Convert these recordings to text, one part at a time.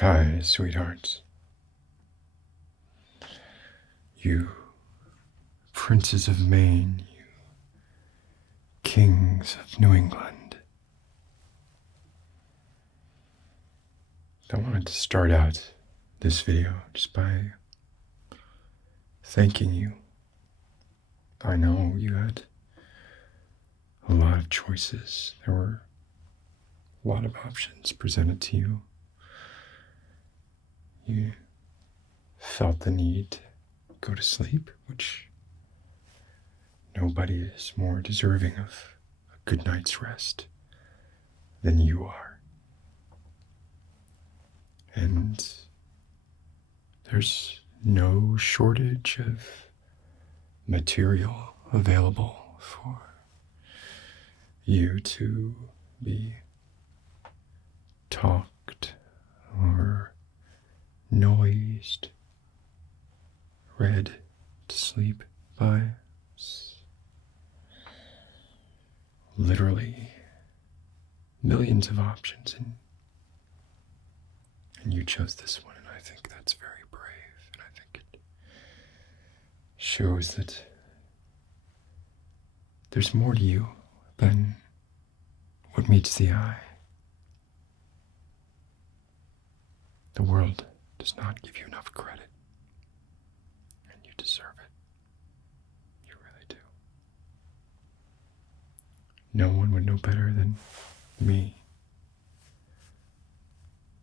Hi, sweethearts. You princes of Maine, you kings of New England. I wanted to start out this video just by thanking you. I know you had a lot of choices. There were a lot of options presented to you. You felt the need to go to sleep, which nobody is more deserving of a good night's rest than you are. And there's no shortage of material available for you to be talked or noised, read to sleep by. Literally millions of options, and you chose this one, and I think that's very brave, and I think it shows that there's more to you than what meets the eye. The world does not give you enough credit, and you deserve it. You really do. No one would know better than me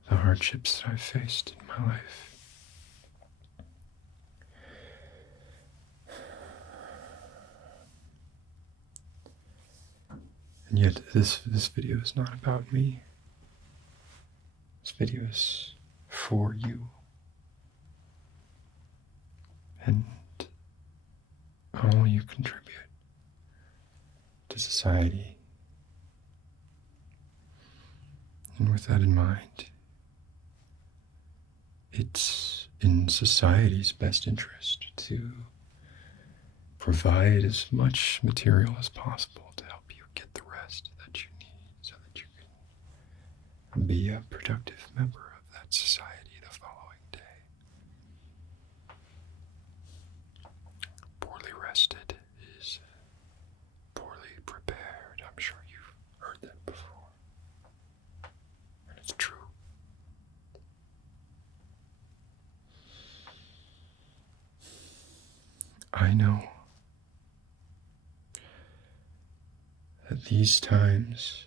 the hardships that I've faced in my life. And yet this video is not about me. This video is for you. And all you contribute to society. And with that in mind, it's in society's best interest to provide as much material as possible to help you get the rest that you need so that you can be a productive member of that society the following day. Poorly rested is poorly prepared. I'm sure you've heard that before. And it's true. I know that these times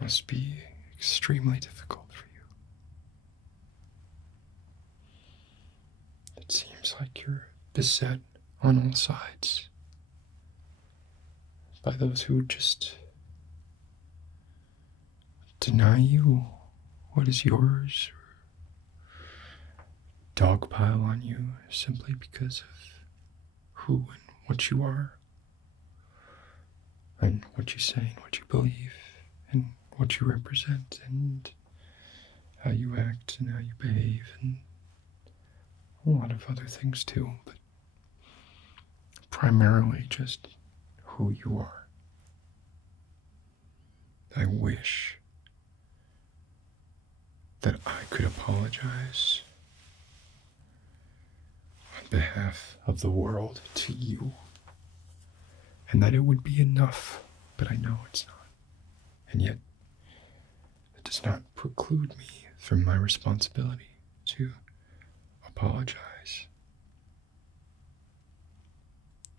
must be extremely difficult for you. It seems like you're beset on all sides by those who just deny you what is yours, or dogpile on you simply because of who and what you are, and what you say and what you believe, and what you represent, and how you act and how you behave, and a lot of other things too, but primarily just who you are. I wish that I could apologize on behalf of the world to you, and that it would be enough, but I know it's not. And yet, it does not preclude me from my responsibility to apologize.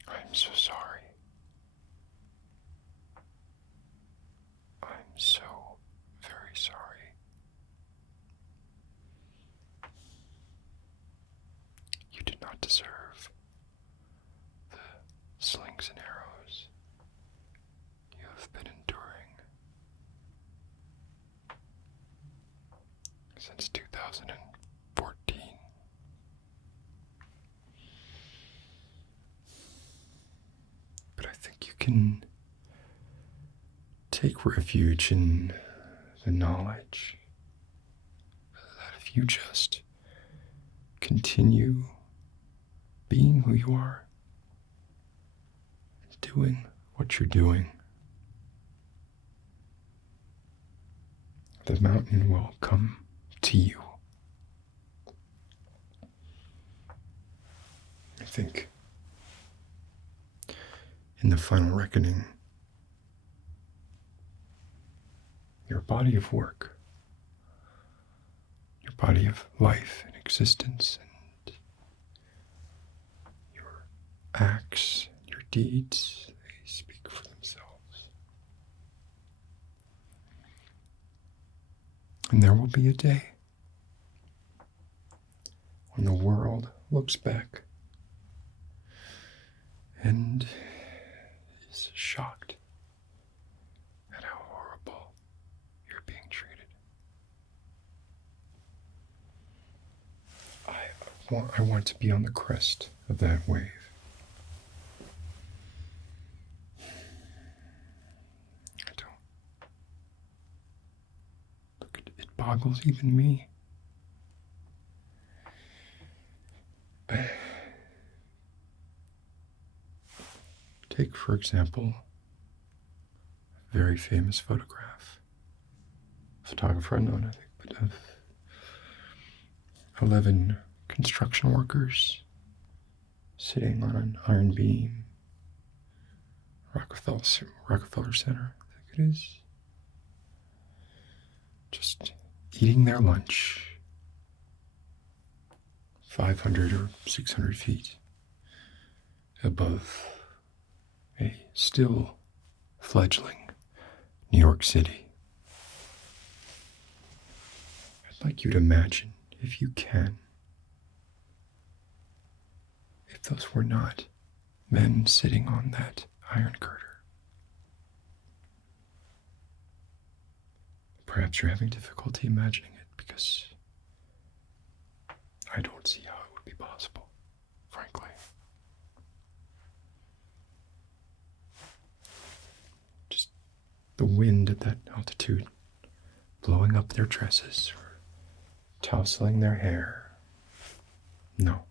I'm so sorry. I'm so very sorry. You did not deserve the slings and arrows you have been enduring since 2014. But I think you can take refuge in the knowledge that if you just continue being who you are, doing what you're doing, the mountain will come to you. I think in the final reckoning, your body of work, your body of life and existence, and your acts, your deeds, they speak for themselves. And there will be a day when the world looks back and is shocked at how horrible you're being treated. I want to be on the crest of that wave. I don't. Look, it boggles even me. Take, for example, a very famous photographer unknown, I think, but of 11 construction workers sitting on an iron beam, Rockefeller Center, I think it is, just eating their lunch 500 or 600 feet above a still fledgling New York City. I'd like you to imagine, if you can, if those were not men sitting on that iron girder. Perhaps you're having difficulty imagining it because I don't see how it would be possible, frankly. Just the wind at that altitude blowing up their tresses or tousling their hair. No.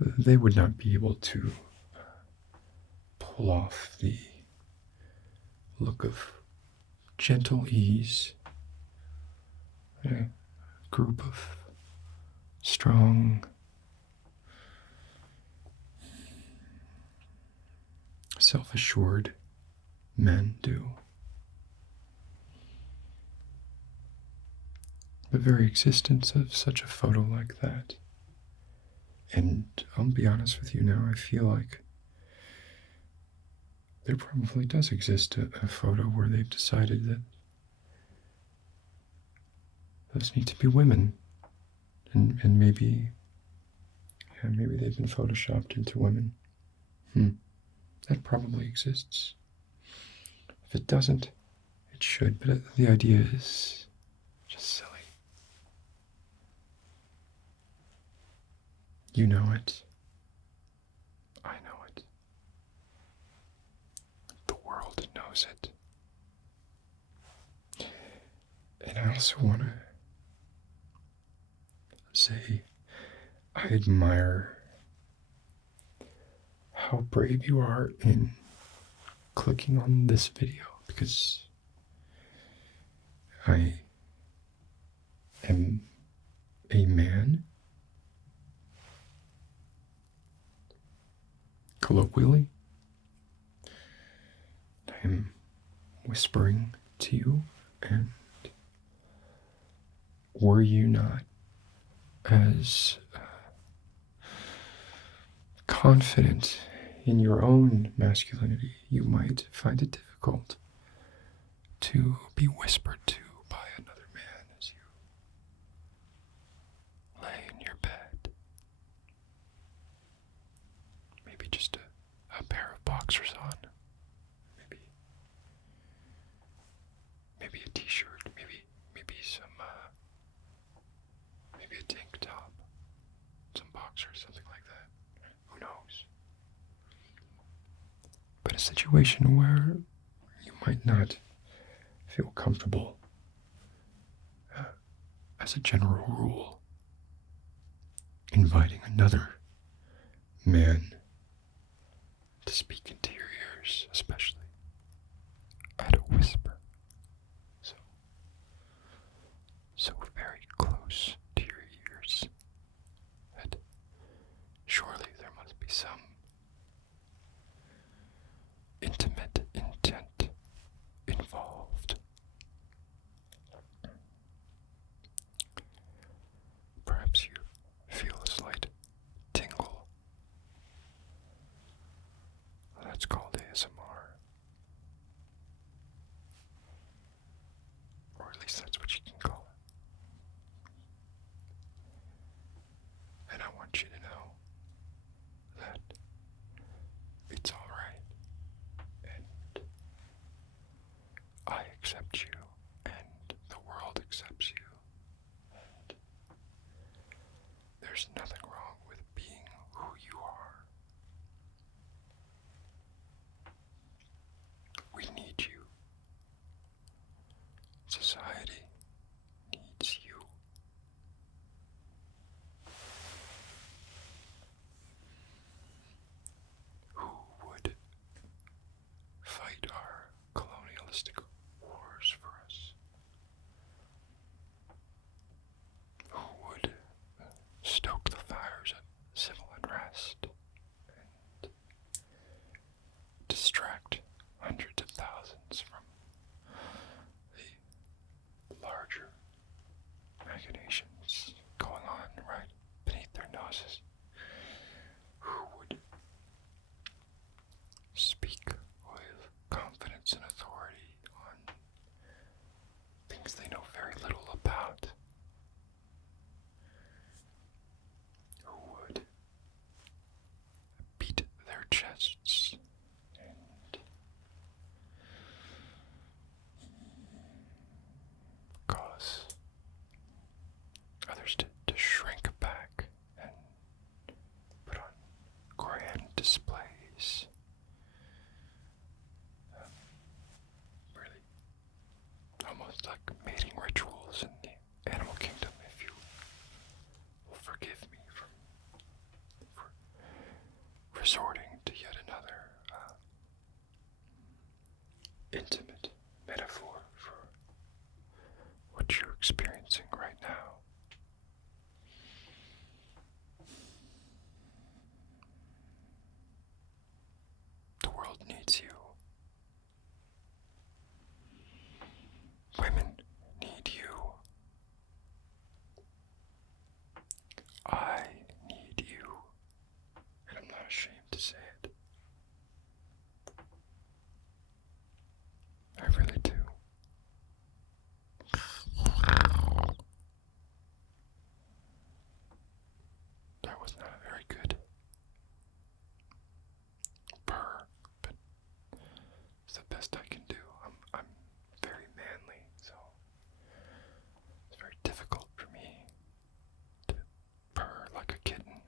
They would not be able to pull off the look of gentle ease. A group of strong, self-assured men do. The very existence of such a photo like that, and I'll be honest with you now, I feel like there probably does exist a photo where they've decided that those need to be women, and maybe they've been photoshopped into women. That probably exists. If it doesn't, it should, but the idea is just silly. You know it. I know it. The world knows it. And I also want to say I admire how brave you are in clicking on this video, because I am a man. Colloquially, I am whispering to you, and were you not as confident in your own masculinity, you might find it difficult to be whispered to by another man as you lay in your bed. Maybe just a pair of boxers on. Maybe a t-shirt. Maybe some maybe a tank top. Some boxers, something like that. Who knows? But a situation where you might not feel comfortable, as a general rule, inviting another man to speak into your ears, especially at a whisper. So it's called ASMR. Or at least that's what you can call it. And I want you to know that it's alright. And I accept you. And the world accepts you. And there's nothing wrong with being who you are. We need you. Society needs you. Who would fight our colonialistic wars for us? Who would stoke the fires of civil unrest and distract hundreds of thousands from the larger machinations going on right beneath their noses? Who would speak with confidence and authority on things they know very little about? Who would beat their chests and cause others to shrink back and put on grand displays? Really, almost like mating rituals in the animal kingdom, if you will forgive me for resorting to yet another intimate metaphor for what you're experiencing right now. The world needs you. Women need you. I need you. And I'm not ashamed to say it. I really do. That was not a very good purr, but it's the best I can do. I'm very manly, so it's very difficult for me to purr like a kitten.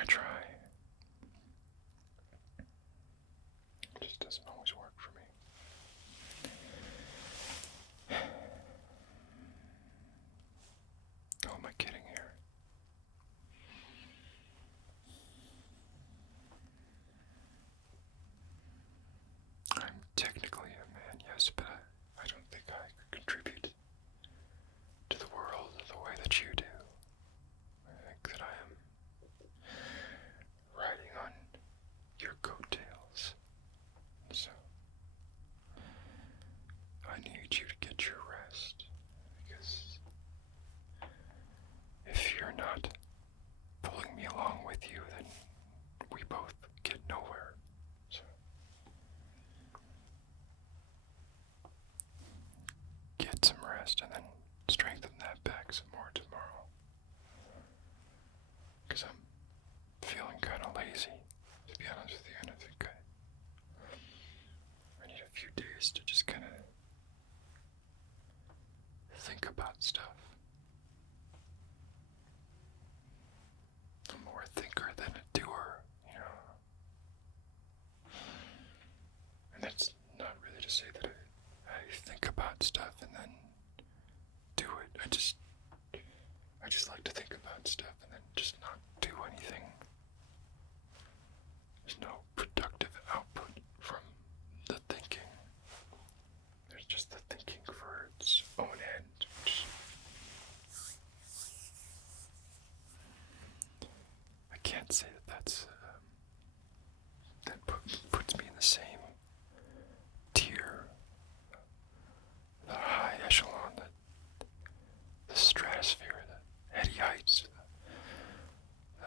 I try. It just doesn't always work for me. Who am I kidding here? I'm technically a man, yes, but I don't think I could contribute to the world the way that you do. I think that I am riding on your coattails. So I need you to get your rest, because if you're not pulling me along with you, then we both get nowhere. So get some rest and then strengthen that back some more tomorrow, because I'm feeling kind of lazy, to be honest with you, and I think I need a few days to just kind of think about stuff. I'm more a thinker than a doer, you know. And that's not really to say that I think about stuff and then do it. I just like to think about stuff and then just not do anything. There's no productive output from the thinking. There's just the thinking for its own end, which I can't say that puts me in the same tier, the high echelon, the stratosphere, the heady heights, the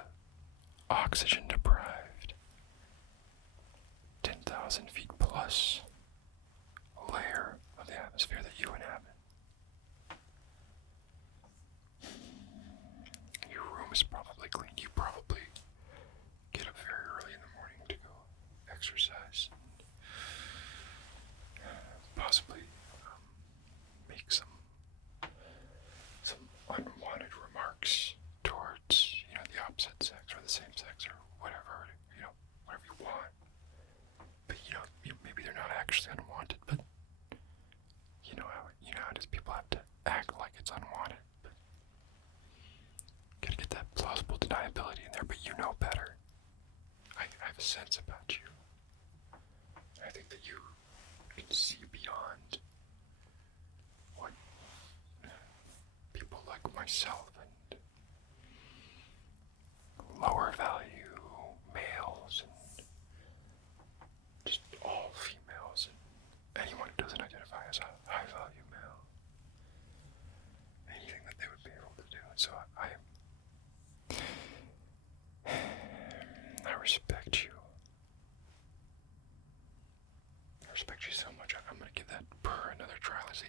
oxygen plus layer of the atmosphere that you inhabit. Your room is probably clean. You probably get up very early in the morning to go exercise. Possibly make some unwanted remarks towards, the opposite sex or the same sex or whatever, whatever you want. But maybe they're not actually unwanted, but how does people have to act like it's unwanted? But gotta get that plausible deniability in there, but you know better. I have a sense about you. I think that you can see beyond what people like myself and lower value males and just all females and anyone who doesn't identify as a high value male, anything that they would be able to do. And so I respect you. I respect you so much. I'm going to give that purr another try. Let's see.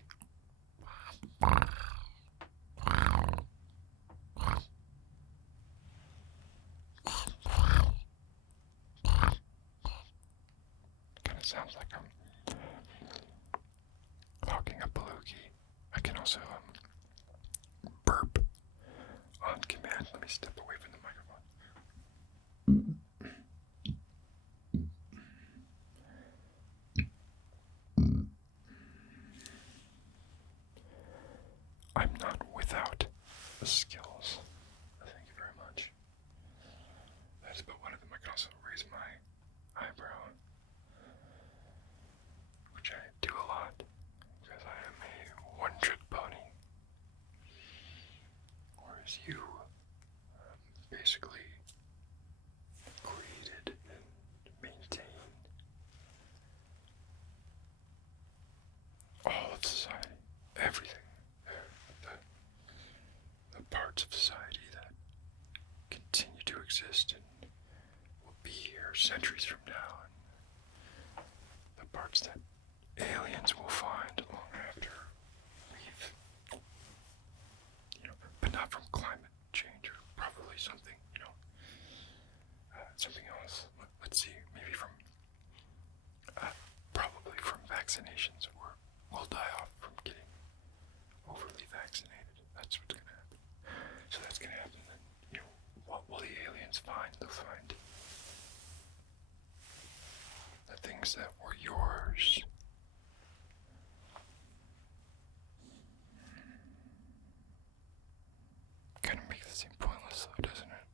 Kind of sounds like I'm hawking a belugi. I can also burp on command. Let me step away from the microphone. I'm not without the skills. Thank you very much. That is but one of them. I can also raise my eyebrow, which I do a lot because I am a one-trick pony. Whereas you basically created and maintain all of society, everything. The parts of society that continue to exist and will be here centuries from now, and the parts that aliens will find long after we've, but not from climate change, or probably something, something else. Let's see, maybe from, probably from vaccinations, or we'll die off from getting overly vaccinated. That's what's going to happen. So that's going to happen. Then, what will the aliens find? They'll find the things that were yours. Kind of makes it seem pointless, though, doesn't it?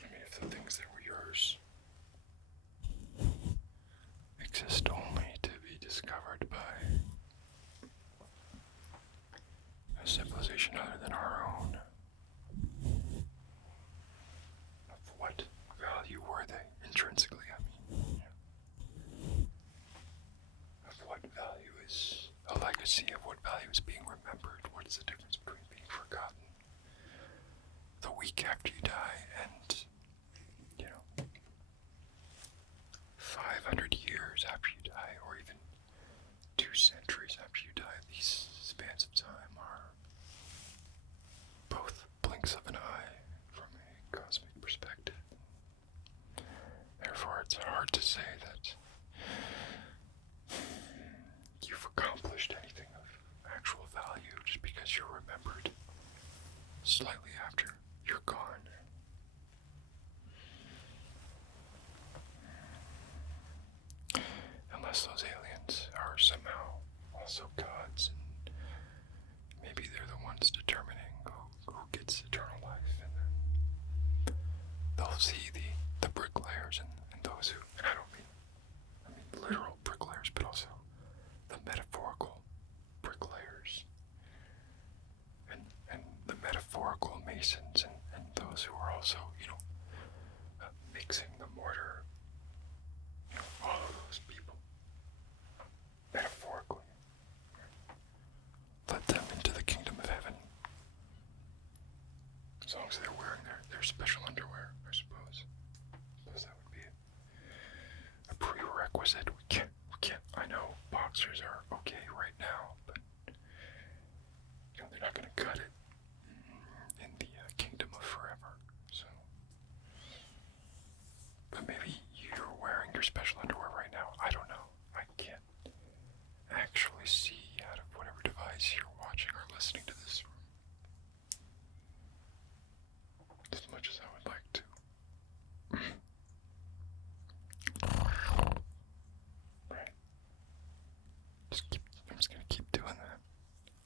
I mean, if the things that were yours exist only to be discovered by a civilization other than our own, of what value were they intrinsically? I mean, of what value is a legacy? Of what value is being remembered? What is the difference between being forgotten the week after you die and 500 years after you die, or even 2 centuries after you die? These spans of time are both blinks of an eye from a cosmic perspective. Therefore, it's hard to say that you've accomplished anything of actual value just because you're remembered slightly after you're gone. Unless those aliens are somehow also gods, and maybe they're the ones determining who gets eternal life, and then they'll see the bricklayers and those who, and I mean literal bricklayers, but also the metaphorical bricklayers, and the metaphorical masons, and those who are also, mixing the mortar, all of those people, metaphorically. Let them into the kingdom of heaven. As long as they're wearing their special underwear, I suppose. That would be a prerequisite. We can't, I know boxers are okay right now, but they're not going to cut it in the kingdom of forever. So, but maybe you're wearing your special underwear right now. I don't know. I can't actually see out of whatever device you're watching or listening to this from. As much as I would like to. Right. I'm just gonna keep doing that.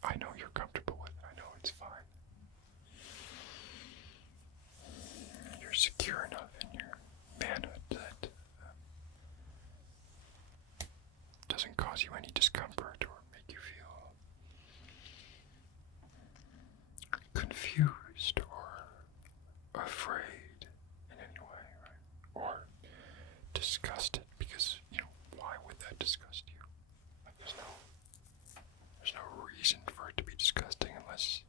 I know you're comfortable with it. I know it's fine. You're secure enough in your manhood that doesn't cause you any discomfort or make you feel confused or afraid in any way, right? Or disgusted, because, why would that disgust you? Like, there's no reason for it to be disgusting unless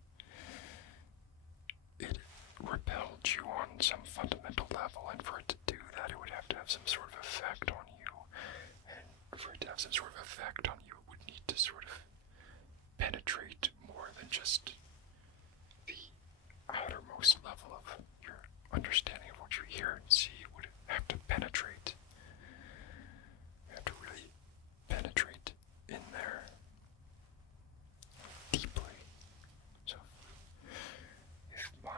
it repelled you on some fundamental level, and for it to do that, it would have to have some sort of effect on you. And for it to have some sort of effect on you, it would need to sort of penetrate more than just the outermost level of your understanding of what you hear and see. It would have to penetrate. You have to really penetrate in there deeply. So if my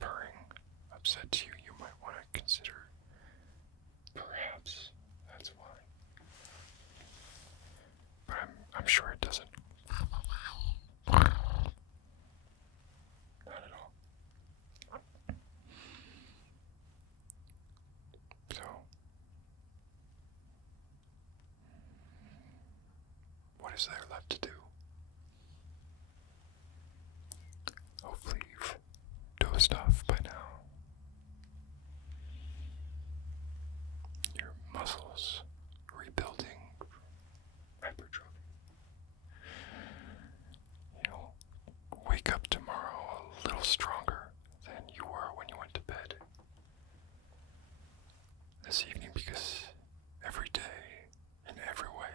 purring upsets you, you might want to consider perhaps that's why. But I'm sure it doesn't. Not at all. So, what is there left to do? Hopefully you've dozed off by now. Your muscles rebuilding hypertrophy. You'll wake up tomorrow a little stronger than you were when you went to bed this evening, because every day, in every way,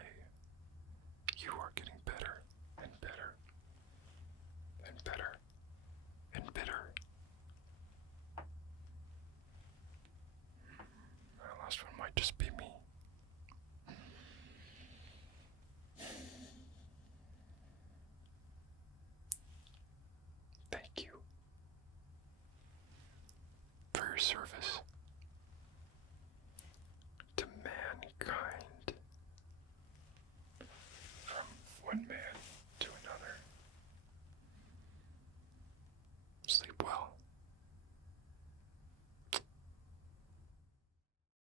you are getting better and better and better and bitter. The last one might just be me. Thank you for your service to mankind. From one man